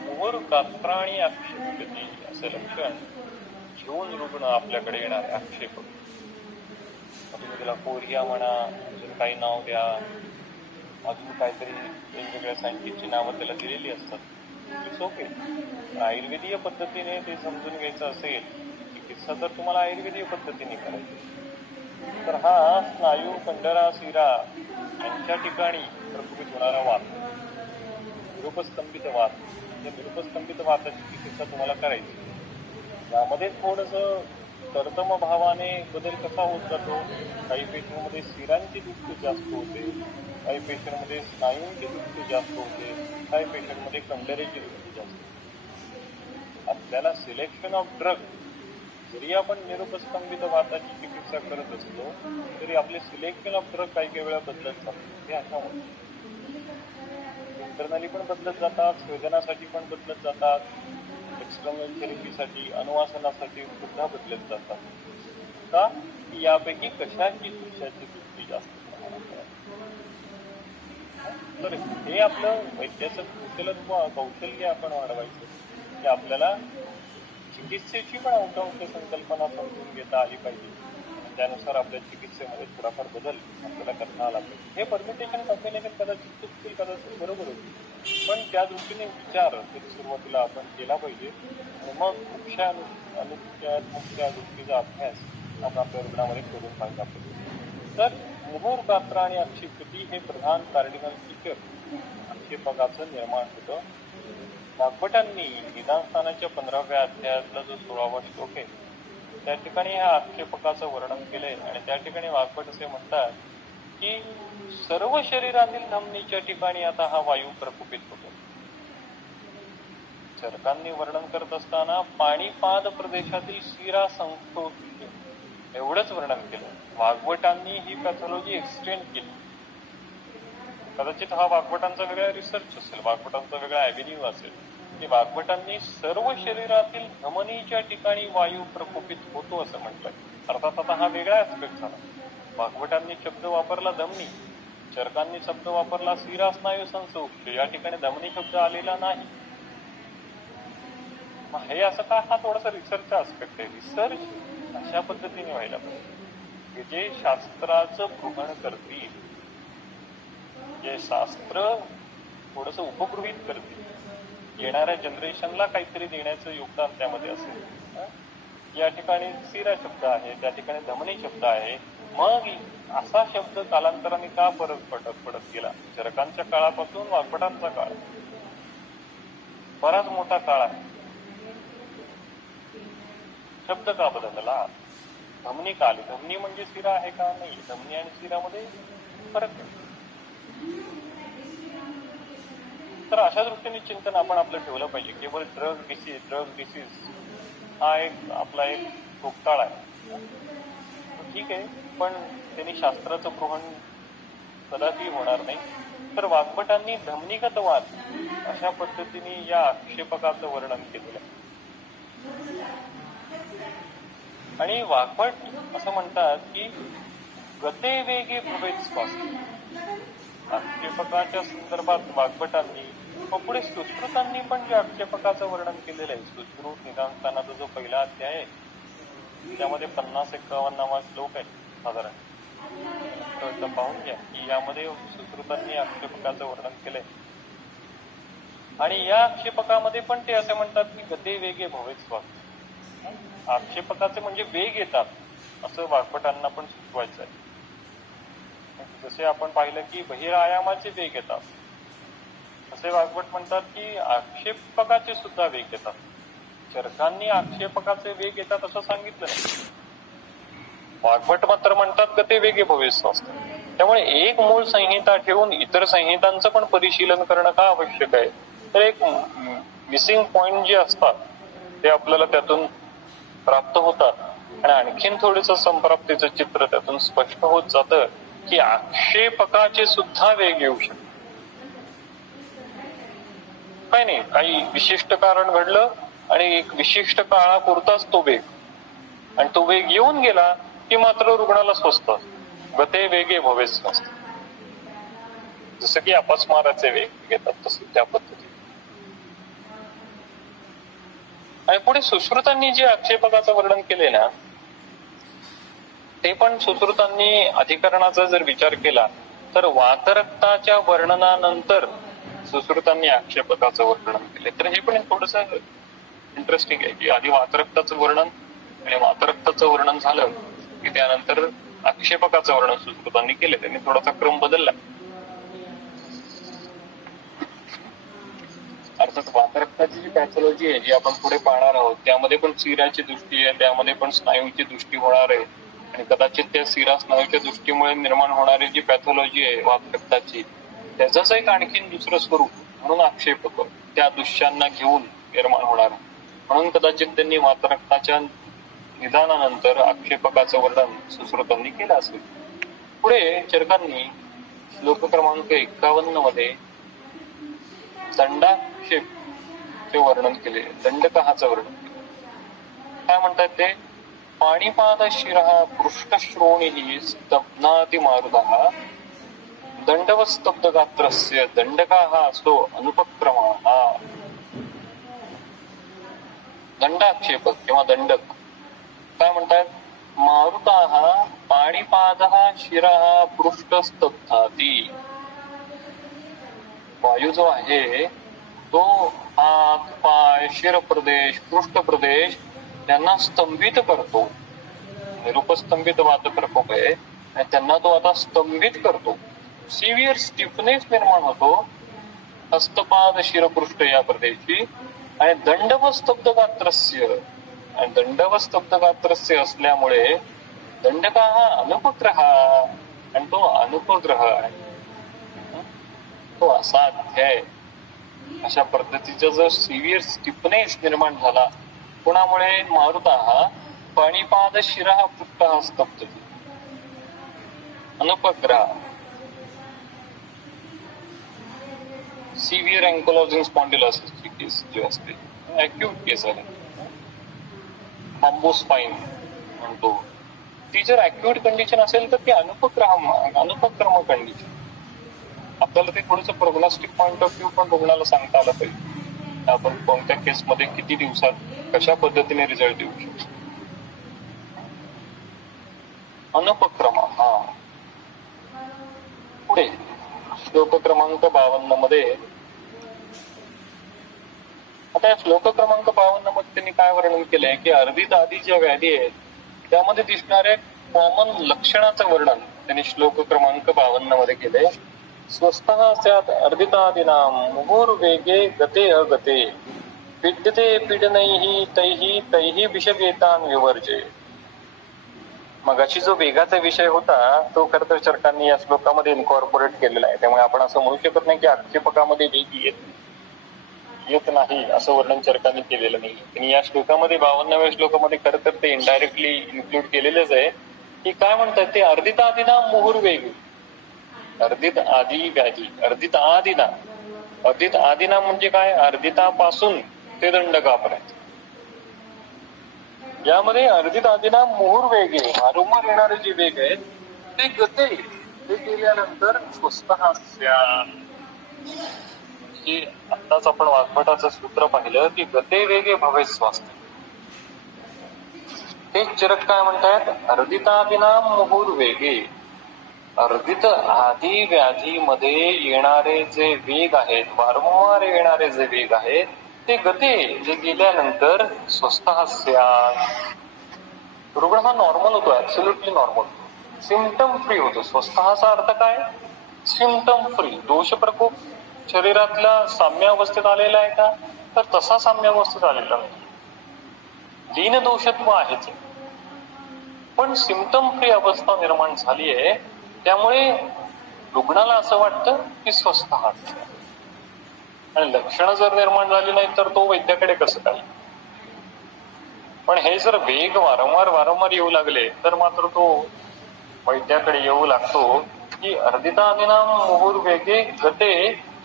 मुहूर कात्रा आणि आक्षेपगती असं लक्षण घेऊन रुग्ण आपल्याकडे येणार आहे. आक्षेप तुम्ही त्याला कोरिया म्हणा, अजून काही नाव द्या, अजून काहीतरी वेगवेगळ्या सायंटिस्टची नावं त्याला दिलेली असतात. It's okay. आयुर्वेदीय पद्धतीने ते समजून घ्यायचं असेल, चिकित्सा जर तुम्हाला आयुर्वेदीय पद्धतीने करायची, तर हा स्नायू कंडरा शिरा यांच्या ठिकाणी प्रकोपित होणारा वात, निरुपस्तंभित वात, म्हणजे निरुपस्तंभित वाताची चिकित्सा तुम्हाला करायची. यामध्ये थोडंसं कर्दम भावाने बदल कसा होत जातो. काही पेशंटमध्ये शिरांची दुखी जास्त होते, काही पेशंटमध्ये स्नायूंची दुखी जास्त होते, काही पेशंटमध्ये कंडरेची दुखी जास्त होते. आपल्याला सिलेक्शन ऑफ ड्रग, जरी आपण निरुपस्तंभित वाताची चिकित्सा करत असलो तरी आपले सिलेक्शन ऑफ ड्रग काही काही वेळा बदलत जातात. हे अशामुळे इंटरनली पण बदलत जातात, स्वेदनासाठी पण बदलत जातात, एक्सटर्नल थेरपीसाठी, अनुवासनासाठी सुद्धा बदलत जातात. का? यापैकी कशाची दृष्टी जास्त प्रमाणात. तर हे आपलं वैद्याचं कौशल्य आपण वाढवायचं, की आपल्याला चिकित्सेची पण अंकांक संकल्पना समजून घेता आली पाहिजे. त्यानुसार आपल्या चिकित्सेमध्ये थोडाफार बदल आपल्याला करता आला पाहिजे. हे परमिटेशन कॉम्बिनेशन कदाचित चुकतील, कदाचित बरोबर होईल, पण त्या दृष्टीने विचार सुरुवातीला आपण केला पाहिजे आणि मग मुख्य दृष्टीचा अभ्यास आपण आपल्या रुग्णामध्ये करून पाहिला पाहिजे. तर मुहूर कात्रा आणि आक्षेपगती हे प्रधान कार्डिनल फीचर आक्षेपकाचं निर्माण होतं. भागवतांनी निदानस्थानाच्या 15व्या अध्यायातला जो 16वा श्लोक आहे त्या ठिकाणी ह्या आक्षेपकाचं वर्णन केलंय आणि त्या ठिकाणी भागवत असे म्हणतात की सर्व शरीरातील धमनीच्या ठिकाणी आता हा वायू प्रकोपित होतो. चरकांनी वर्णन करत असताना पाणीपाद प्रदेशातील शिरा संकोच एवढंच वर्णन केलं. भागवतांनी ही पॅथॉलॉजी एक्सटेंड केली. कदाचित हा भागवतांचा वेगळा रिसर्च असेल, भागवतांचा वेगळा ॲव्हेन्यू असेल, की भागवतांनी सर्व शरीरातील धमनीच्या ठिकाणी वायू प्रकोपित होतो असं म्हटलंय. अर्थात आता हा वेगळा ऍस्पेक्ट झाला. भागवतांनी शब्द वापरला धमनी, चरकांनी शब्द वापरला शिरा स्नायू संसोक्ष. या ठिकाणी धमनी शब्द आलेला नाही. हे असं का? हा थोडासा रिसर्चचा ऍस्पेक्ट आहे. रिसर्च अशा पद्धतीने व्हायला पाहिजे की जे शास्त्राचं भ्रमण करतील, जे शास्त्र थोडस उपगृहित करतील, येणाऱ्या जनरेशनला काहीतरी देण्याचं योगदान त्यामध्ये असेल. या ठिकाणी शिरा शब्द आहे, त्या ठिकाणी धमनी शब्द आहे. मग असा शब्द कालांतराने का पडत गेला? चरकांच्या काळापासून वाग्भटांचा काळ बराच मोठा काळ आहे. शब्द का बदलला? धमनी का आली? धमनी म्हणजे शिरा आहे का? नाही. धमनी आणि शिरामध्ये फरक आहे. तर अशा दृष्टीने चिंतन आपण आपलं ठेवलं पाहिजे. केवळ ड्रग डिसीज हा एक आपला एक भोगताळ आहे, ठीक आहे, पण त्यांनी शास्त्राचं ग्रहण कदापि होणार नाही. तर वाग्भटांनी धमनीगत वाद अशा पद्धतीने या आक्षेपकाचं वर्णन केलेलं आहे. आणि वाग्भट असं म्हणतात की गते वेगे भवेत स्वास्थ्य. आक्षेपकाच्या संदर्भात वाग्भटांनी व पुढे सुश्रुतांनी पण जे आक्षेपकाचं वर्णन केलेलं आहे, सुश्रुत निदानस्थानाचा जो पहिला अध्याय आहे त्यामध्ये 50-51 श्लोक आहे साधारण. तर पाहून घ्या की यामध्ये सुश्रुतांनी आक्षेपकाचं वर्णन केलंय. आणि या आक्षेपकामध्ये पण ते असे म्हणतात की गते वेगे भवेत स्वास्थ्य. आक्षेपकाचे म्हणजे वेग येतात असं वाग्भटांना पण सुचवायचं आहे. जसे आपण पाहिलं की बहिरायामाचे वेग येतात, असे वाग्भट म्हणतात की आक्षेपकाचे सुद्धा वेग येतात. चरकांनी आक्षेपकाचे वेग येतात असं सांगितलं नाही. वाग्भट मात्र म्हणतात गते वेगे भवे स्वस्थ. त्यामुळे एक मूळ संहिता ठेवून इतर संहितांचं पण परिशीलन करणं का आवश्यक आहे? तर एक मिसिंग पॉइंट जे असतात ते आपल्याला त्यातून प्राप्त होतात आणि आणखीन थोडस संप्राप्तीचं चित्र त्यातून स्पष्ट होत जातं की आक्षेपकाचे सुद्धा वेग येऊ शकतात. काय नाही, काही विशिष्ट कारण घडलं आणि एक विशिष्ट काळापुरताच तो वेग आणि तो वेग येऊन गेला की मात्र रुग्णाला स्वस्थ गते वेगे भवे स्वस्थ. जसं की अपस्माराचे वेग घेतात तसं त्या पद्धतीने. आणि पुढे सुश्रुतांनी जे आक्षेपकाचं वर्णन केले ना ते पण सुश्रुतांनी अधिकरणाचा जर विचार केला तर वातरक्ताच्या वर्णनानंतर सुश्रुतांनी आक्षेपकाचं वर्णन केले. तर हे पण थोडस इंटरेस्टिंग आहे की आधी वातरक्ताचं वर्णन आणि वातरक्ताचं वर्णन झालं की त्यानंतर आक्षेपकाचं वर्णन सुश्रुतांनी केले. त्यांनी थोडासा क्रम बदलला. अर्थात वातरक्ताची जी पॅथॉलॉजी आहे जी आपण पुढे पाहणार आहोत त्यामध्ये पण सिराची दृष्टी आहे, त्यामध्ये पण स्नायूची दृष्टी होणार आहे आणि कदाचित त्या सिरा स्नायूच्या दृष्टीमुळे निर्माण होणारी जी पॅथॉलॉजी आहे वातरक्ताची त्याचंच एक आणखीन दुसरं स्वरूप म्हणून आक्षेपक त्या दृश्यांना घेऊन निर्माण होणार. म्हणून कदाचित त्यांनी वातरक्ताच्या निदानानंतर आक्षेपकाचं वर्णन सुश्रुतांनी केलं असेल. पुढे चरकांनी श्लोक क्रमांक 51 मध्ये दंडाक्षेप चे वर्णन केले. दंडकहाचं वर्णन केले. काय म्हणतात ते? पाणीपाद शिरः पृष्ठश्रोणीः स्तब्नाति मारुतः दंडवस्तब्ध गात्रस्य दंडकाः असो अनुपक्रमाः. दंडाक्षेपक किंवा दंडक काय म्हणतात? मारुताः पाणीपादः शिरः पृष्ठस्तब्धाति. वायू जो आहे तो हात पाय शिर प्रदेश पृष्ठ प्रदेश त्यांना स्तंभित करतो. निरुपस्तंभित वात प्रकोप आहे आणि त्यांना तो आता स्तंभित करतो. सिव्हिअर स्टिफनेस निर्माण होतो हस्तपाद शिरपृष्ठ या प्रदेशी. आणि दंडवस्तब्ध गात्रस्य आणि दंडवस्तब्ध गात्रस्य असल्यामुळे दंडका हा अनुपग्रह आणि तो अनुपग्रह आहे तो असा अध्याय. अशा पद्धतीचा जर सिव्हिअर स्टिफनेस निर्माण झाला कोणामुळे? मारुता हा पाणीपाद शिरा पृष्ठ स्तब्ध अनुपग्रह. सिव्हिअर अँकोलॉजिंग स्पॉन्डिलोसिसची केस जी असते अॅक्यूट केस आहे थॉम्बोस्पाइन म्हणतो. ती जर अॅक्यूट कंडिशन असेल तर ती अनुपक्रम कंडिशन. आपल्याला ते थोडंसं प्रोग्नॉस्टिक पॉइंट ऑफ व्ह्यू पण रुग्णाला सांगता आलं पाहिजे. आपण कोणत्या केसमध्ये किती दिवसात कशा पद्धतीने रिझल्ट देऊ शकतो. अनुपक्रम. हा पुढे श्लोक क्रमांक 52 मध्ये आता या श्लोक क्रमांक 52 मध्ये त्यांनी काय वर्णन केलंय की अर्धित आदी ज्या व्याधी आहेत त्यामध्ये दिसणाऱ्या कॉमन लक्षणाचं वर्णन त्यांनी श्लोक क्रमांक 52 मध्ये केलंय. स्वस्थः स्यात् अर्धितादीनां मुहुर्वेगे गते अगते पीड्यते पीडनैः तैः विषगेतान् विवर्जे. मगाशी जो वेगाचा विषय होता तो खरं तर चरकांनी या श्लोकामध्ये इन्कॉर्पोरेट केलेला आहे. त्यामुळे आपण असं म्हणू शकत नाही की आक्षेपकामध्ये वेग येत नाही असं वर्णन चरकांनी केलेलं नाही. त्यांनी या श्लोकामध्ये 52व्या श्लोकामध्ये खरं तर ते इनडायरेक्टली इन्क्लूड केलेलेच आहे की काय म्हणतात ते अर्धितादीना मुहुर्वेग. अर्धित आदी व्याधी अर्धित आदिना. अर्धित आदिना म्हणजे काय? अर्धितापासून ते दंडकापर्यंत. यामध्ये अर्धित आदिना मुहुर्वेगे वारंवार येणारे जे वेग आहेत ते गते ते केल्यानंतर स्वस्तः स्यात्. आताच आपण वाग्भटाचं सूत्र पाहिलं की गते वेगे भवे स्वास्थ्य. ते चरक काय म्हणतात? अर्धितादिना मुहुर्वेगे. अर्धित आदी व्याधीमध्ये येणारे जे वेग आहेत वारंवार येणारे जे वेग आहेत ते गते जे गेल्यानंतर स्वस्तः स्यात्. रुग्ण हा नॉर्मल होतो ऍब्सोल्युटली नॉर्मल सिम्पटम फ्री होतो. स्वस्तःचा अर्थ काय? Symptom free. दोष प्रकोप शरीरातल्या साम्यावस्थेत आलेला आहे का? तर तसा साम्यावस्थेत आलेला नाही. दीनदोषत्व आहेच. पण सिम्पटम फ्री अवस्था निर्माण झाली आहे, त्यामुळे रुग्णाला असं वाटतं की स्वस्थ आहात. आणि लक्षणं जर निर्माण झाली नाही तर तो वैद्याकडे कसं काय? पण हे जर वेग वारंवार येऊ लागले तर मात्र तो वैद्याकडे येऊ लागतो की अर्दितानिनाम मुहुर्वेगे गते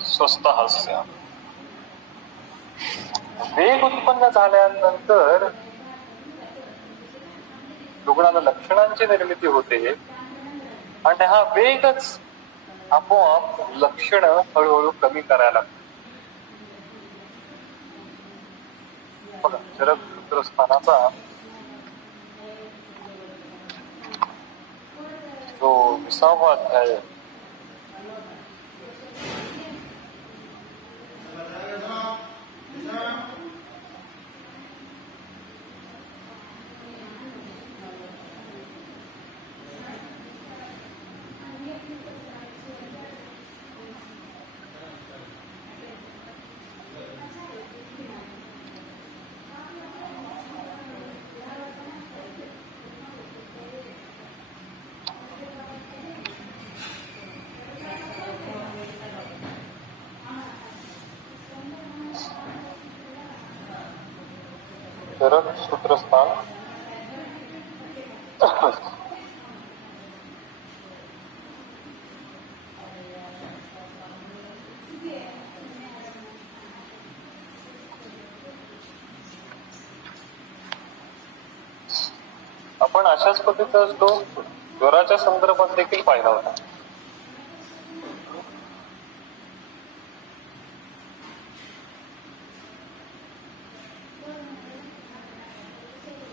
स्वस्थ हास्य. वेग उत्पन्न झाल्यानंतर रुग्णाला लक्षणांची निर्मिती होते आणि हा वेगच आपोआप लक्षणं हळूहळू कमी करायला लागते. बघा, चरक सूत्रस्थानाचा जो 20वा अध्याय चरक सूत्रस्थान आपण अशाच पद्धतीचा तो ज्वराच्या संदर्भात देखील पाहिला होता.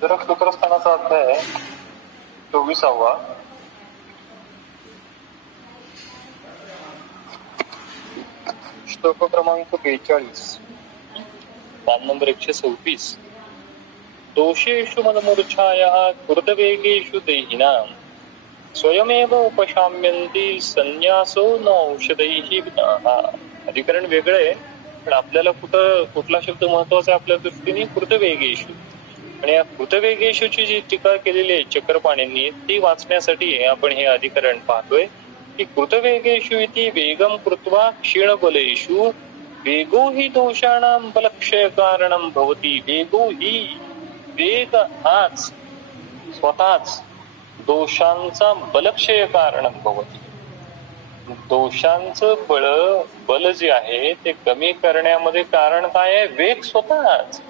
चरक सूत्रस्थानाचा अध्याय 24वा श्लोक क्रमांक 42, पान नंबर 126. दोषेषु मनमूर्छायाः कृतवेगेषु देहिनां स्वयमेव उपशाम्यन्ति संन्यासो न औषधैः विनाः. अधिकरण वेगळं आहे, पण आपल्याला कुठला शब्द महत्वाचा आहे आपल्या दृष्टीने? कृतवेगेषु. आणि या कृतवेगेषुची जी टीका केलेली आहे चक्रपाणींनी, ती वाचण्यासाठी आपण हे अधिकरण पाहतोय की कृतवेगेषु इति वेगम कृत्वा क्षीणबलेषु वेगो हि दोषाणां बलक्षय कारणं भवति. वेगो हि, वेग हाच स्वतःच दोषांचा बलक्षय कारण भवति. दोषांचं बल जे आहे ते कमी करण्यामध्ये कारण काय आहे? वेग स्वतःच.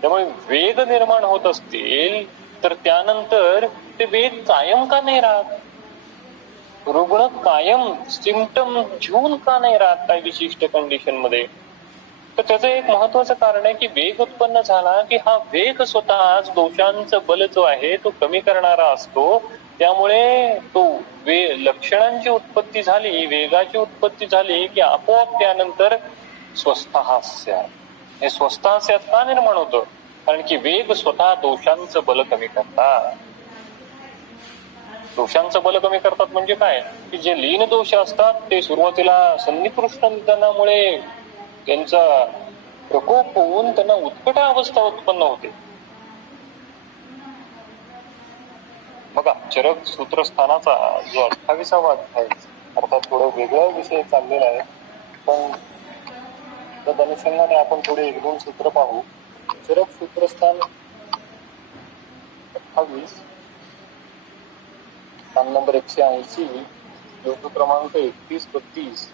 त्यामुळे वेग निर्माण होत असतील तर त्यानंतर ते वेग कायम का नाही राहत? रुग्ण कायम सिम्पटम घेऊन का नाही राहत काही विशिष्ट कंडिशन मध्ये? तर त्याचं एक महत्वाचं कारण आहे की वेग उत्पन्न झाला की हा वेग स्वतःच दोषांचं बल जो आहे तो कमी करणारा असतो. त्यामुळे तो लक्षणांची उत्पत्ती झाली, वेगाची उत्पत्ती झाली की आपोआप त्यानंतर स्वस्थहास्य. हे स्वस्थहास्यात का निर्माण होतं? कारण की वेग स्वतः दोषांचं बल कमी करतात. दोषांचं बल कमी करतात म्हणजे काय? की जे लीन दोष असतात ते सुरुवातीला सन्निकृष्ट निदानामुळे त्यांचा प्रकोप होऊन त्यांना उत्कट अवस्था उत्पन्न होते. बघा, चरक सूत्रस्थानाचा जो 28वा अध्याय, अर्थात थोडं वेगळा विषय चाललेला आहे, पण त्या अनुषंगाने आपण थोडे 1-2 सूत्र पाहू. चरक सूत्रस्थान 28, पान नंबर 180, श्लोक क्रमांक 31-32.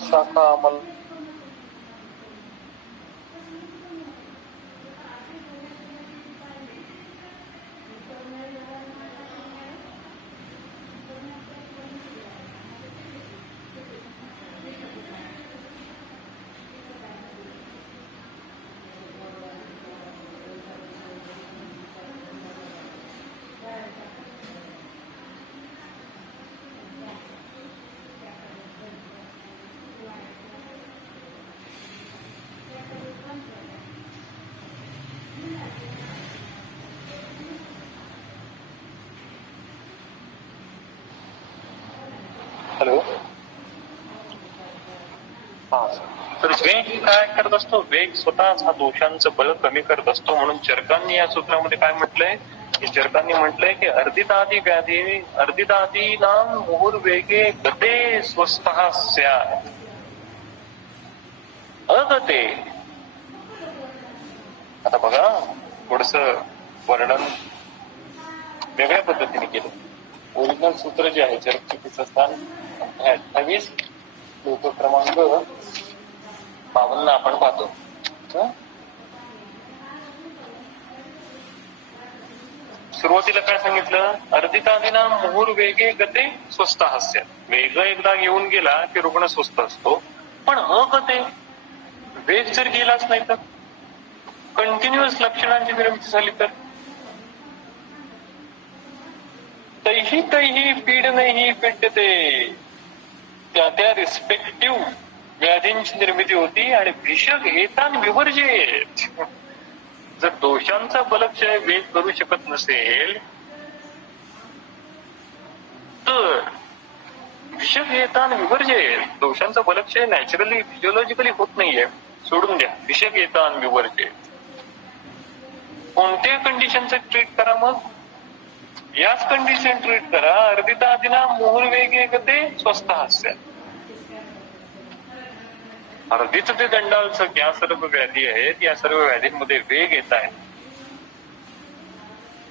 शाखा तर वेग काय करत असतो? वेग स्वतःच हा दोषांचं बळ कमी करत असतो. म्हणून चरकांनी या सूत्रामध्ये काय म्हटलंय की चरकांनी म्हटलंय की अर्धितादी व्याधी अर्धितादीनां मुहुर्वेगे गते स्वस्थः स्यात् अगते. आता बघा थोडस वर्णन वेगळ्या पद्धतीने केलं. ओरिजिनल सूत्र जे आहे चरक चिकित्सा स्थान 28 श्लोक क्रमांक 52 आपण पाहतो. सुरुवातीला काय सांगितलं? अर्धितादीनां मुहुर्वेगे गते स्वस्थः स्यात्. वेग एकदा घेऊन गेला की रुग्ण स्वस्थ असतो. पण अगते वेग जर गेलाच नाही तर, कंटिन्युअस लक्षणांची निर्मिती झाली तर, तैही तैही पीडनैही पीड्यते, त्या त्या रिस्पेक्टिव्ह व्याधींची निर्मिती होती आणि भिषक एतान विवर्जेत. जर दोषांचा बलक्षय वेग करू शकत नसेल तर भिषक एतान विवर्जेत. दोषांचा बलक्षय नॅचरली फिजिओलॉजिकली होत नाहीये, सोडून द्या. भिषक एतान विवर्जेत. कोणत्या कंडिशनचं ट्रीट करा? मग याच कंडिशन ट्रीट करा. अर्धितादीनां मुहुर्वेगे गते स्वस्थः स्यात्. अर्धित ते दंडालसक या सर्व व्याधी आहेत. या सर्व व्याधींमध्ये वेग येत आहे.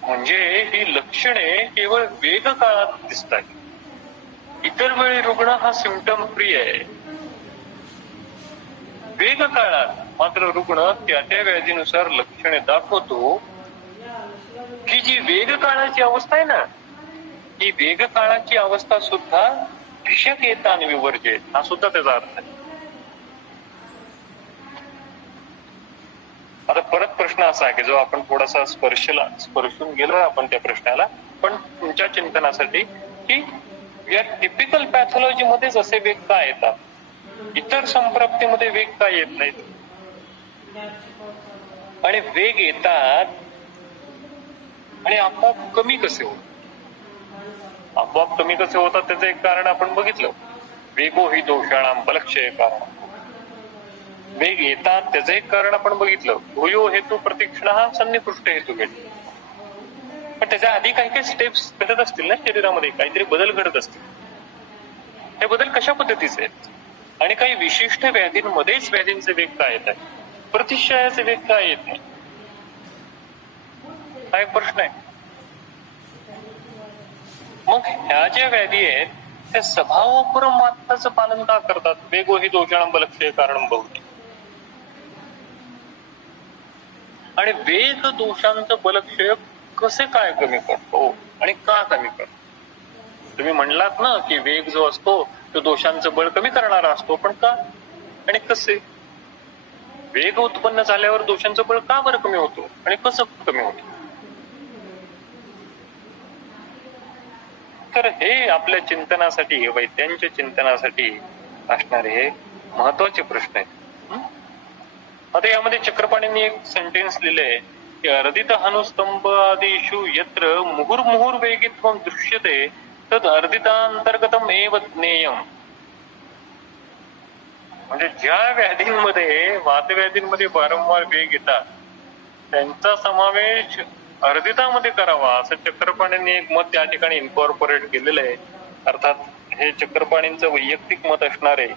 म्हणजे ही लक्षणे केवळ वेग काळात दिसत आहेत. इतर वेळी रुग्ण हा सिम्पटम फ्री आहे. वेग काळात मात्र रुग्ण त्या त्या व्याधीनुसार लक्षणे दाखवतो. ही जी वेग काळाची अवस्था आहे ना, ही वेग काळाची अवस्था सुद्धा भिषक एतान विवर्जेत हा सुद्धा त्याचा अर्थ आहे. आता परत प्रश्न असा आहे की जो आपण थोडासा स्पर्शून गेलो आपण त्या प्रश्नाला, पण तुमच्या चिंतनासाठी की या टिपिकल पॅथॉलॉजी मध्येच असे वेग का येतात, इतर संप्राप्तीमध्ये वेग का येत नाहीत? आणि वेग येतात आणि आपोआप कमी कसे होतात? आपोआप कमी कसे होतात त्याचं एक कारण आपण बघितलं. वेगो ही दोषाणां बलक्षय कारण. वेग येतात त्याचं एक कारण आपण बघितलं. भूयो हेतू प्रतीक्षण हा सन्निकृष्ट हेतू भेट. पण त्याच्या आधी काही काही स्टेप्स घडत असतील ना शरीरामध्ये, काहीतरी बदल घडत असतील. हे बदल कशा पद्धतीचे आहेत? आणि काही विशिष्ट व्याधींमध्येच व्याधींचे वेग काय येत आहे, प्रतिशयाचे वेग काय येत नाही, हा एक प्रश्न आहे. मग ह्या ज्या व्याधी आहेत त्या स्वभावपरमात्म्याचं पालन का करतात? वेगो ही दोषाणां बलक्षय कारण बहुती. आणि वेग दोषांचं बलक्षय कसे काय कमी करतो आणि का कमी करतो? तुम्ही म्हणलात ना की वेग जो असतो तो दोषांचं बळ कमी करणारा असतो, पण का आणि कसे? वेग उत्पन्न झाल्यावर दोषांचं बळ का बरं कमी होतो आणि कसं कमी होतं? तर हे आपल्या चिंतनासाठी, वैद्यांच्या चिंतनासाठी असणारे महत्वाचे प्रश्न आहेत. आता यामध्ये चक्रपाणींनी एक सेंटेन्स लिहिलंय की अर्धित हनुस्तंभ आदिषु यत्र मुहुर्मुहुर वेगित्वं दृश्यते तद अर्धितांतर्गतम एव ज्ञेयम. म्हणजे ज्या व्याधींमध्ये, वातव्याधींमध्ये वारंवार वेग येतात त्यांचा समावेश अर्धितामध्ये करावा असं चक्रपाणींनी एक मत त्या ठिकाणी इन्कॉर्पोरेट केलेलं आहे. अर्थात हे चक्रपाणींचं वैयक्तिक मत असणार आहे,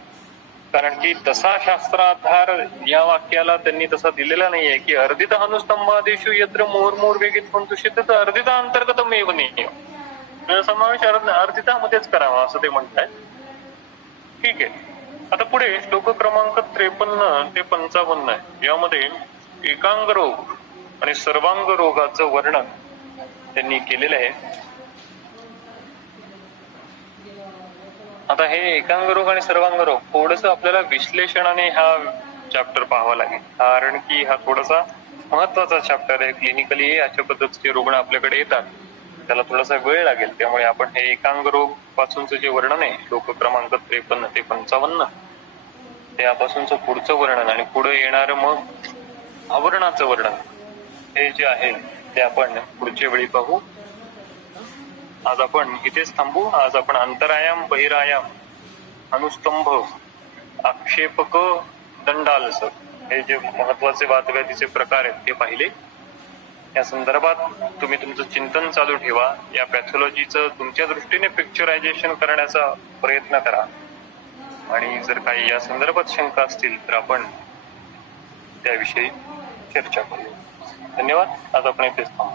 कारण की तसा शास्त्राधार या वाक्याला त्यांनी तसा दिलेला नाहीये की अर्धित हनुस्तंभादेशु यत्र मुहुर्मुहुर वेगित्वं दृश्यते तद अर्धितांतर्गतम एव ज्ञेयम. समावेश अर्धितामध्येच करावा असं ते म्हणतायत. ठीक आहे. आता पुढे श्लोक क्रमांक 53 ते 55 आहे. यामध्ये एकांग रोग आणि सर्वांग रोगाचं वर्णन त्यांनी केलेलं आहे. आता हे एकांग रोग आणि सर्वांग रोग थोडस आपल्याला विश्लेषणाने हा चॅप्टर पाहावा लागेल, कारण की हा थोडासा महत्वाचा चॅप्टर आहे. क्लिनिकली अशा पद्धतीचे रुग्ण आपल्याकडे येतात, त्याला थोडासा वेळ लागेल. त्यामुळे आपण हे एकांग रोग पासूनचं जे वर्णन आहे श्लोक क्रमांक 53 ते 55 त्यापासूनचं पुढचं वर्णन आणि पुढे येणार मग आवरणाचं वर्णन हे जे आहे ते आपण पुढच्या वेळी पाहू. आज आपण इथेच थांबू. आज आपण अंतरायाम, बहिरायाम, अनुस्तंभ आक्षेपक दंडालसक हे जे महत्वाचे वादव्याधीचे प्रकार आहेत ते पाहिले. या संदर्भात तुम्ही तुमचं चिंतन चालू ठेवा. या पॅथॉलॉजीचं तुमच्या दृष्टीने पिक्चरायझेशन करण्याचा प्रयत्न करा आणि जर काही या संदर्भात शंका असतील तर आपण त्याविषयी चर्चा करू. धन्यवाद. आज आपण इथेच थांबू.